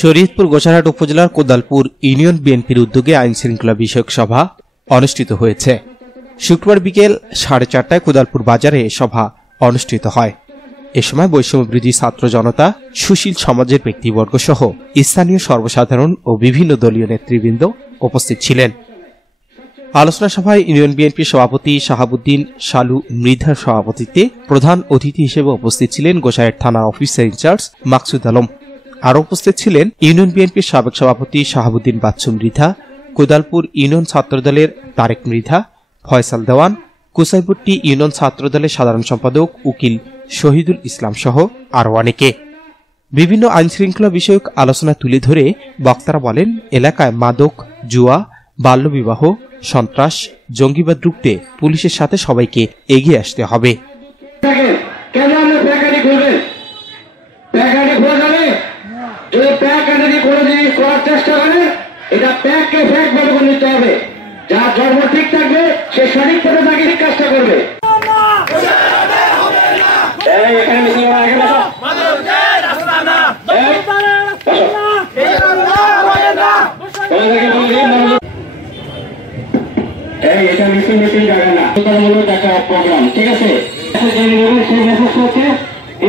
শরীয়তপুর গোসাইরহাট উপজেলার কোদালপুর ইউনিয়ন বিএনপির উদ্যোগে আইন শৃঙ্খলা বিষয়ক সভা অনুষ্ঠিত হয়েছে। শুক্রবার বিকেল 4:30টায় কোদালপুর বাজারে সভা অনুষ্ঠিত হয়। এ সময় বৈষম্য বিরোধী ছাত্র জনতা, সুশীল সমাজের ব্যক্তিবর্গ সহ স্থানীয় সর্বসাধারণ ও বিভিন্ন দলীয় নেতৃবৃন্দ উপস্থিত ছিলেন। আলোচনা সভায় ইউনিয়ন বিএনপির সভাপতি শাহাবুদ্দিন শালু মৃধার সভাপতিত্বে প্রধান অতিথি হিসেবে উপস্থিত ছিলেন গোসাইরহাট থানা অফিসার ইনচার্জ মাকসুদ আলম। আরও উপস্থিত ছিলেন ইউনিয়ন বিএনপির সাবেক সভাপতি শাহাবুদ্দিন বাচ্চু মৃধা, কোদালপুর ইউনিয়ন ছাত্রদলের তারেক মৃধা, ফয়সাল দেওয়ান, কুসাইপট্টি ইউনিয়ন ছাত্রদলের সাধারণ সম্পাদক উকিল শহীদুল ইসলাম সহ আরও অনেকে। বিভিন্ন আইন শৃঙ্খলা বিষয়ক আলোচনা তুলে ধরে বক্তারা বলেন, এলাকায় মাদক, জুয়া, বাল্যবিবাহ, সন্ত্রাস, জঙ্গিবাদ রুখতে পুলিশের সাথে সবাইকে এগিয়ে আসতে হবে। যার ধর্ম ঠিক থাকবে সে সঠিক পথে তাকে কাজটা করবে। এটা মিছিল মিটিং জায়গা না, একটা প্রোগ্রাম, ঠিক আছে?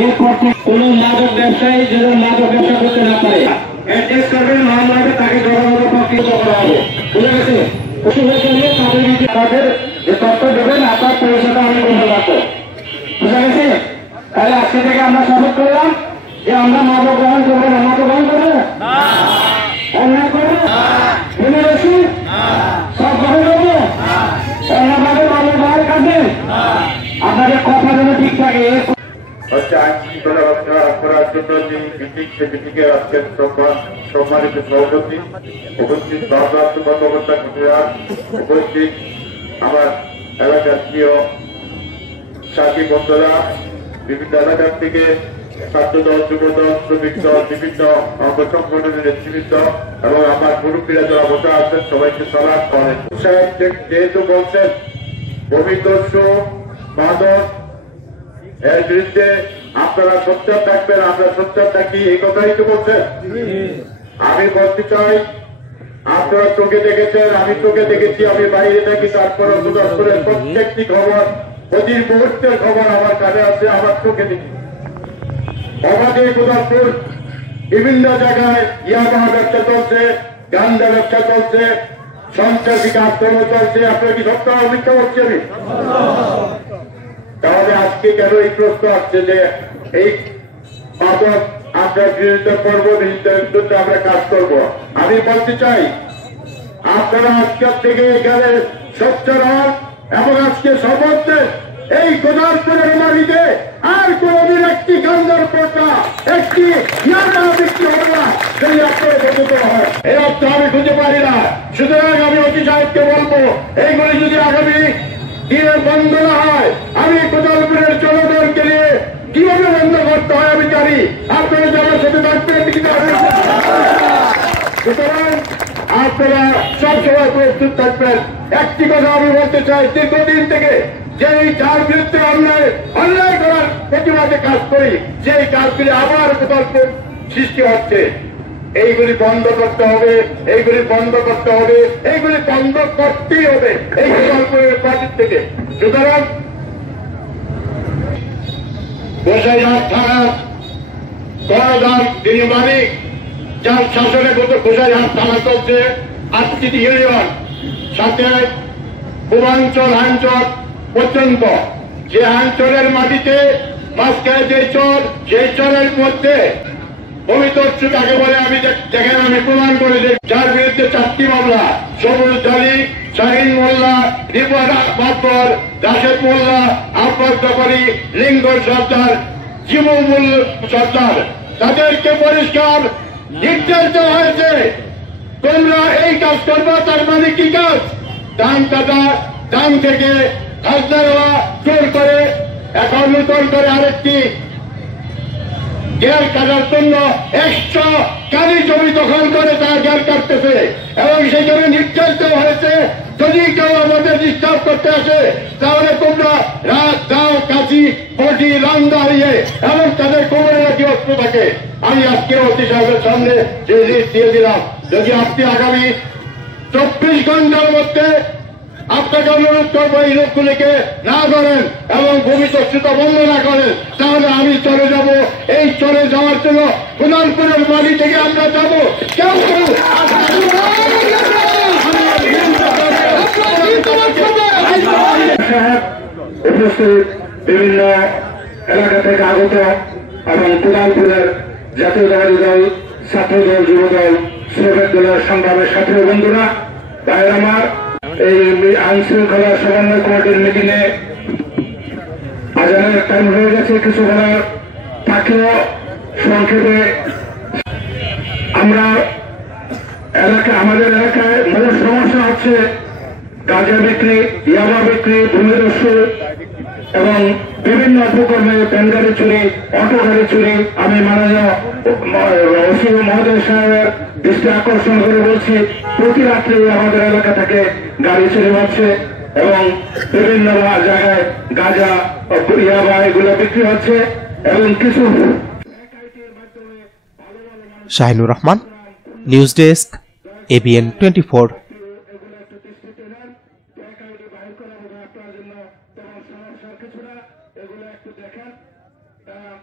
এরপর কোন মাদক ব্যবসায়ী যেন মাদক ব্যবসা করতে না পারে অ্যাড্রেস করবেন, মহামারী তাকে জনগণের পক্ষে করা হবে। বুঝে গেছে? তাদের যে তথ্য দেবেন আপনার পরিষেবা আমি বন্ধ রাখবো। বুঝা গেছে? তাহলে আজকে থেকে আমরা শপথ করলাম যে আমরা মাদক গ্রহণ করবো না। মাদক গ্রহণ করবো, অন্যায় করবো, ভুলে গেছি, সব গ্রহণ করবো, অন্যভাবে মাদক গ্রহণ করবেন। আপনাদের কথা যেন ঠিক থাকে। আইন শৃঙ্খলা রক্ষা করার জন্য যে মিটিং, সে মিটিংয়ে আজকের সম্মানিত সভাপতি উপস্থিত, ভারপ্রাপ্ত কর্মকর্তা গুজরাট উপস্থিত, আমার এলাকার প্রিয় সাথী বন্ধুরা, বিভিন্ন এলাকার থেকে ছাত্রদল, যুবদল, শ্রমিক দল, বিভিন্ন অঙ্গ সংগঠনের নেতৃবৃন্দ এবং আমার মুরব্বীরা যারা বসে আছেন সবাইকে সালাম করেন। যেহেতু বলছেন ভূমিদস্যু, মাদক এর বিরুদ্ধে আপনারা সোচ্চার থাকবেন, আমরা সোচ্চার থাকি, এই কথাই তো বলছেন। আমি বলতে চাই, আপনারা চোখে দেখেছেন, আমি চোখে দেখেছি, আমি বাইরে থাকি, তারপরে সুদর্শনের প্রত্যেকটি খবর, প্রতি মুহূর্তের খবর আমার কাছে আছে, আমার চোখে দেখি। আমাদের কোদালপুর বিভিন্ন জায়গায় ইয়াবা ব্যবসা চলছে, গান্দা ব্যবসা চলছে, সন্ত্রাসী আক্রমণ চলছে। আপনার কি সপ্তাহ মিথ্যা হচ্ছে? আমি তাহলে আজকে কেন এই প্রশ্ন আসছে যে এই মাদক আমরা বিরোধিতা করবো, বিরুদ্ধে আমরা কাজ করব? আমি বলতে চাই, আপনারা আজকের থেকে এখানে সোচ্চার হন এবং আজকে শপথ দেন এই কোদালপুরের মাটিতে আর কোনদিন একটি গান্ধার পোটা, একটি ইয়াবা বিক্রি হবে না, যদি আপনারা সচেতন হয়। এই অর্থ আমি খুঁজে পারি না। সুতরাং আমি অতি সাহেবকে বলবো, এইগুলি যদি আগামী দিনে বন্ধ না হয়, আমি কোদালপুরের জনগণকে নিয়ে কিভাবে বন্ধ করতে হয় আমি জানি। আপনারা যারা সাথে থাকবেন, সুতরাং আপনারা সবসময় প্রস্তুত থাকবেন। একটি কথা আমি বলতে চাই, দীর্ঘদিন থেকে যে যার বিরুদ্ধে অন্যায় করার প্রতিবাদে কাজ করি, সেই কাজগুলি আবার কোদালপুর সৃষ্টি হচ্ছে। এইগুলি বন্ধ করতে হবে, এইগুলি বন্ধ করতে হবে, এইগুলি বন্ধ করতেই হবে এই কোদালপুরের পার্টির থেকে। সুতরাং গোসাইরহাট থানার কর্ণধার যিনি মালিক, যার শাসনে গোসাইরহাট থানা চলছে 8টি ইউনিয়ন, সাথে পূর্বাঞ্চল আঞ্চল পর্যন্ত, যে অঞ্চলের মাটিতে মাঝখানে যে চর, সেই চরের মধ্যে ভূমিদস্যু কাকে বলে আমি দেখেন, আমি প্রমাণ করে দিই। যার বিরুদ্ধে 4টি মামলা, সবুজ আলী, শাহিন মোল্লা, রিপন বাবর, রাশেদ মোল্লা, আব্বাস জাফরি, লিঙ্গর সর্দার, জিমুল সর্দার, তাদেরকে পরিষ্কার নির্দেশ দেওয়া হয়েছে, তোমরা এই কাজ করবা। তার মানে কি কাজ? ধান কাটা, ধান থেকে খাজনা দেওয়া, জোর করে এখন নতুন করে আরেকটি গ্যার কাটার জন্য 100 কানি জমি দখল করে তার গ্যার কাটতেছে এবং সেখানে নির্দেশ দেওয়া হয়েছে, যদি কেউ আমাদের ডিস্টার্ব করতে আসে তাহলে তোমরা রাত, দাও, কাশি, বটি, রান দাঁড়িয়ে এবং তাদের কোমরে রাখিও শত্রু থাকে, আমি আজকে ওসি সাহেবের সামনে যে লিস্ট দিয়ে দিলাম, যদি আপনি আগামী 24 ঘন্টার মধ্যে আপনাকে অনুরোধ করবো এই লোকগুলিকে না করেন এবং ভূমি দস্যুতা বন্ধ না করেন, তাহলে আমি চলে যাব। এই চলে যাওয়ার জন্য কুনালপুরের বাড়ি থেকে আমরা যাব। কেউ কেউ উপস্থিত বিভিন্ন এলাকা থেকে আগত এবং কুনালপুরের জাতীয়তাবাদী দল, ছাত্রদল, যুবদল, শ্রমিক দলের সংগ্রামের সাথী বন্ধুরা, ভাইয়ের আমার, এই আইন শৃঙ্খলা সমন্বয় কমিটির মিটিং এ আজানের টাইম হয়ে গেছে, কিছু বলার তাকেও সংক্ষেপে আমরা আমাদের এলাকায় মূল সমস্যা হচ্ছে গাঁজা বিক্রি, ইয়াবা বিক্রি, ভূমিদস্যু এবং বিভিন্ন উপকর্মে প্যান গাড়ি চুরি, অটো গাড়ি চুরি। আমি মাননীয় ওসি মহোদয় সাহেবের দৃষ্টি আকর্ষণ করে বলছি, প্রতি রাত্রে আমাদের এলাকা থেকে গাড়ি চুরি হচ্ছে এবং বিভিন্ন জায়গায় গাঁজা, ইয়াবা এগুলো বিক্রি হচ্ছে এবং কিছু Shahinur Rahman, news desk, ABN 24। এগুলো একটু দেখেন।